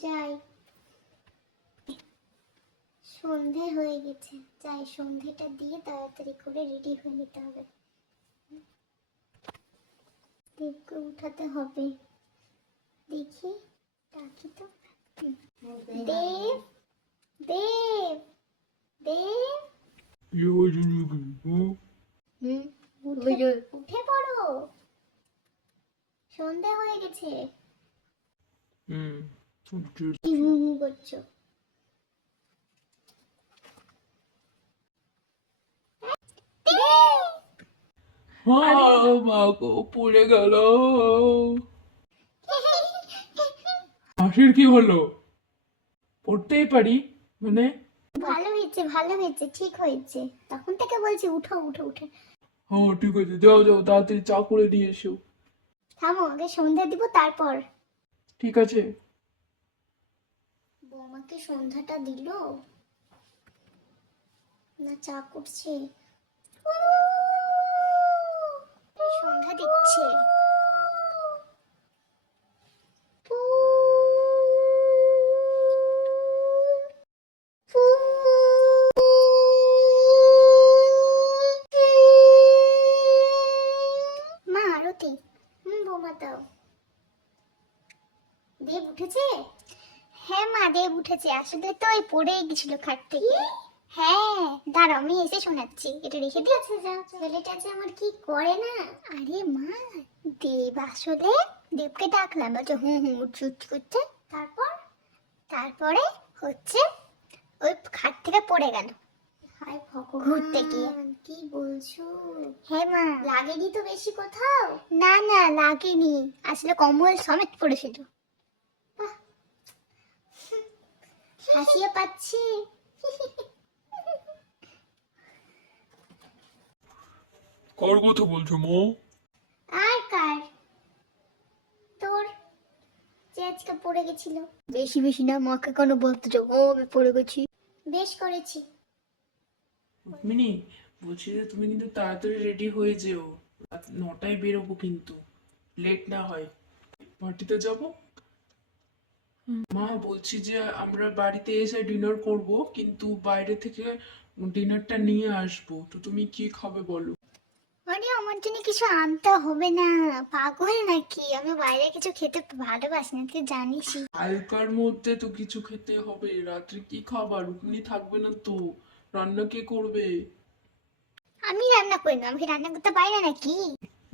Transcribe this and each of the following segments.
যাই, সন্ধে হয়ে গেছে, যাই সন্ধেটা দিয়ে তাড়াতাড়ি করে রেডি হয়ে নিতে হবে। দেবকে উঠাতে হবে, দেখি ডাকি তো। দেব, দেব, দেব, উঠে পড়ো, সন্ধে হয়ে গেছে। কি হু হু করছো? মা গো, পড়ে গেল। হাসির কি হলো? পড়তেই পারি মানে? ভালো হয়েছে, ভালো হয়েছে, ঠিক হয়েছে। তখন থেকে বলছি উঠো উঠো উঠে। হ্যাঁ ঠিক আছে, যাও যাও, তাড়াতাড়ি চা করে দিয়ে এসো। থামো, আগে সন্ধ্যা দিব তারপর। ঠিক আছে। বৌমাকে সন্ধ্যাটা দিল না চা করছে? সন্ধ্যা দিচ্ছে। মা আরতি। বৌমা দাও। দেব উঠেছে? হ্যাঁ মা, দেব উঠেছে। আসলে তো ওই পড়ে গেছিল খাট থেকে। হ্যাঁ দাঁড়াও, আমি এসে শোনাচ্ছি, এটা রেখে দিয়েছে। যা, ছেলেটা যে আমার কি করে না। আরে মা, দেব আসলে, দেবকে ডাকলাম, বলছে হুম হুম উঠছি উঠছি করছে। তারপরে হচ্ছে ওই খাট থেকে পড়ে গেল। হায় ভগবান, ঘুরতে গিয়ে। কি বলছো? হ্যাঁ মা। লাগেনি তো বেশি কোথাও? না না লাগেনি, আসলে কম্বল সমেত পড়েছিল। বাহ, হাসিও পাচ্ছি। কার কথা বলছো মো? আর কার? তোর, যে আজকে পড়ে গেছিল। বেশি বেশি না, মাকে কেন বলতে যাও? ও আমি পড়ে গেছি। বেশ করেছি। রুক্মিণী, বলছি যে তুমি কিন্তু তাড়াতাড়ি রেডি হয়ে যেও, রাত 9টায় বেরোবো, কিন্তু লেট না হয়। পার্টিতে যাব। মা বলছি যে আমরা বাড়িতে এসে ডিনার করব, কিন্তু বাইরে থেকে ডিনারটা নিয়ে আসবো, তো তুমি কি খাবে বলো? আরে আমার জন্য কিছু আনতে হবে না, পাগল নাকি? আমি বাইরে কিছু খেতে ভালোবাসি না, তুই জানিসই। হালকার মধ্যে তো কিছু খেতে হবে, রাত্রে কি খাবার? রুক্মিণী থাকবে না তো, রান্না কে করবে? আমি রান্না করি না, আমি কি রান্না করতে পারি না নাকি?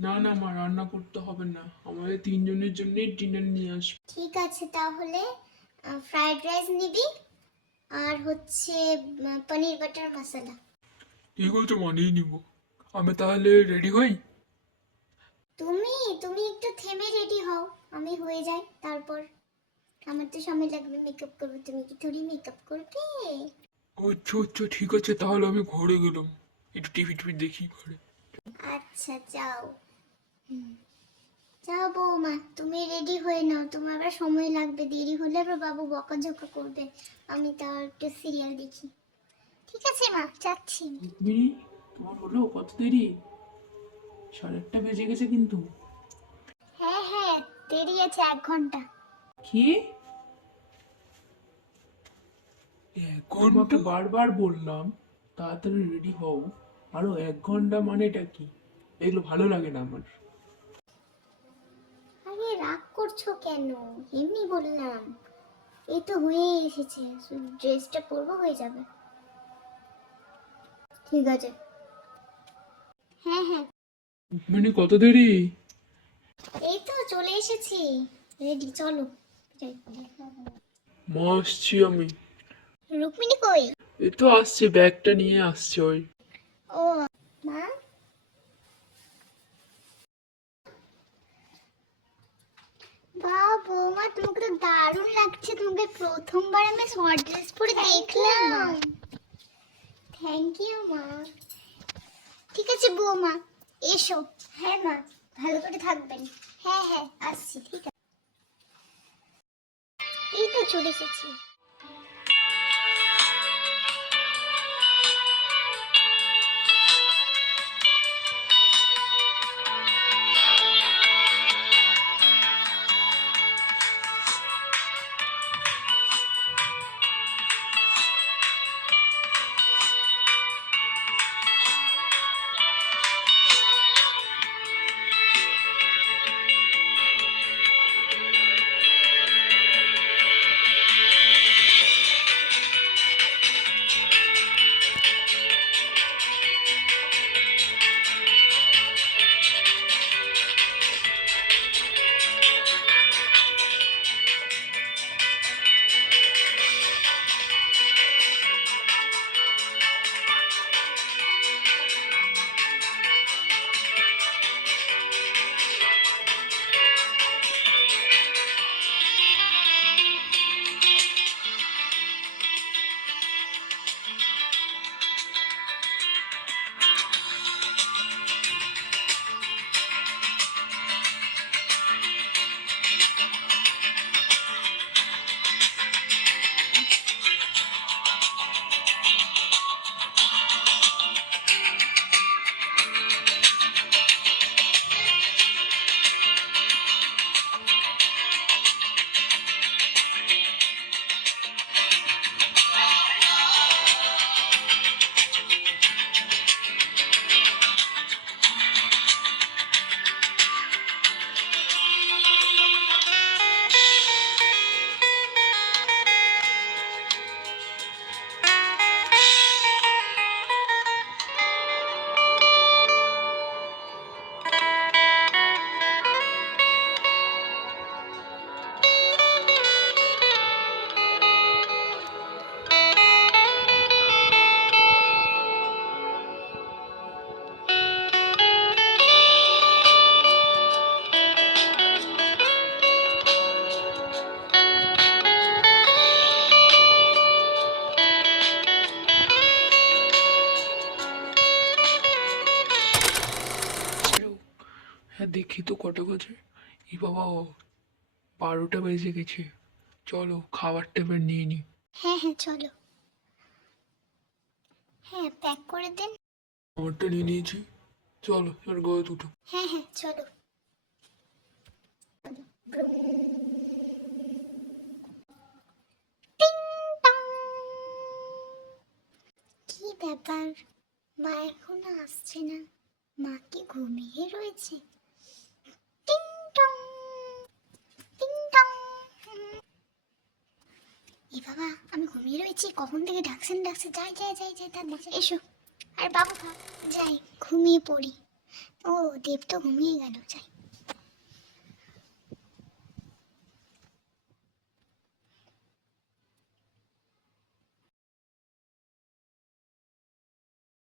না না মা, রান্না করতে হবে না, আমাদের 3 জনের জন্যই ডিনার নিয়ে আসবে। ঠিক আছে তাহলে, ফ্রাইড রাইস নিবি, আর হচ্ছে পনির বাটার মশলা। ঠিক আছে, মানিয়ে নিব। আমি তাহলে রেডি হই। তুমি তুমি একটু থেমে রেডি হও, আমি হয়ে যাই তারপর। আমার তো সময় লাগবে মেকআপ করবে, তুমি কি থোড়ি মেকআপ করবে? আচ্ছা আচ্ছা ঠিক আছে, তাহলে আমি ঘরে গেলাম, একটু টিভি টিভি দেখি ঘরে। আচ্ছা যাও। যাও বৌমা, তুমি রেডি হয়ে নাও, তোমার আবার সময় লাগবে, দেরি হলে আবার বাবু বকাঝকা করবে। আমি তার একটু সিরিয়াল দেখি। ঠিক আছে মা, যাচ্ছি। রুক্মিণী, তোমার হলো কত দেরি? 1:30 বেজে গেছে কিন্তু। হ্যাঁ হ্যাঁ, দেরি আছে 1 ঘন্টা। কি? তোমাকে বারবার বললাম তাড়াতাড়ি রেডি হও, আরো 1 ঘন্টা মানেটা কি? এগুলো ভালো লাগে না আমার। আরে রাগ করছো কেন? এমনি বললাম, এই তো হয়ে এসেছে, ড্রেসটা পরবো, হয়ে যাবে। ঠিক আছে। হ্যাঁ হ্যাঁ, রুক্মিণী কত দেরি? এই তো চলে এসেছি, রেডি, চলো যাই। মা আসছি আমি। রুক্মিণী কই? এই তো আসছে, ব্যাগটা নিয়ে আসছে ওই। ও মা, বাহ বৌমা, তোমাকে তো দারুণ লাগছে, তোমাকে প্রথমবার আমি শর্ট ড্রেস পরে দেখলাম। থ্যাংক ইউ মা। ঠিক আছে বৌমা, এসো। হ্যাঁ মা, ভালো করে থাকবেন। হ্যাঁ হ্যাঁ আসছি, ঠিক আছে। এই তো চলে এসেছি। দেখি তো কটা বাজে। ই বাবা, 12টা বেজে গেছে। চলো খাবার টেবিল নিয়ে নি। হ্যাঁ হ্যাঁ চলো। হ্যাঁ প্যাক করে দিন। খাবারটা নিয়ে নিয়েছি, চলো এবার গায়ে দুটো। হ্যাঁ হ্যাঁ চলো। টিং টং। কি ব্যাপার, মা এখনো আসছে না? মা কি ঘুমিয়ে রয়েছে? টিং টং টিং টং। এ বাবা, আমি ঘুমিয়ে রয়েছি, কখন থেকে ডাকছেন ডাকছে। যাই যাই যাই যাই, তার নিচে এসো। আর বাবু যাই ঘুমিয়ে পড়ি। ও দেব তো ঘুমিয়ে গেল, যাই।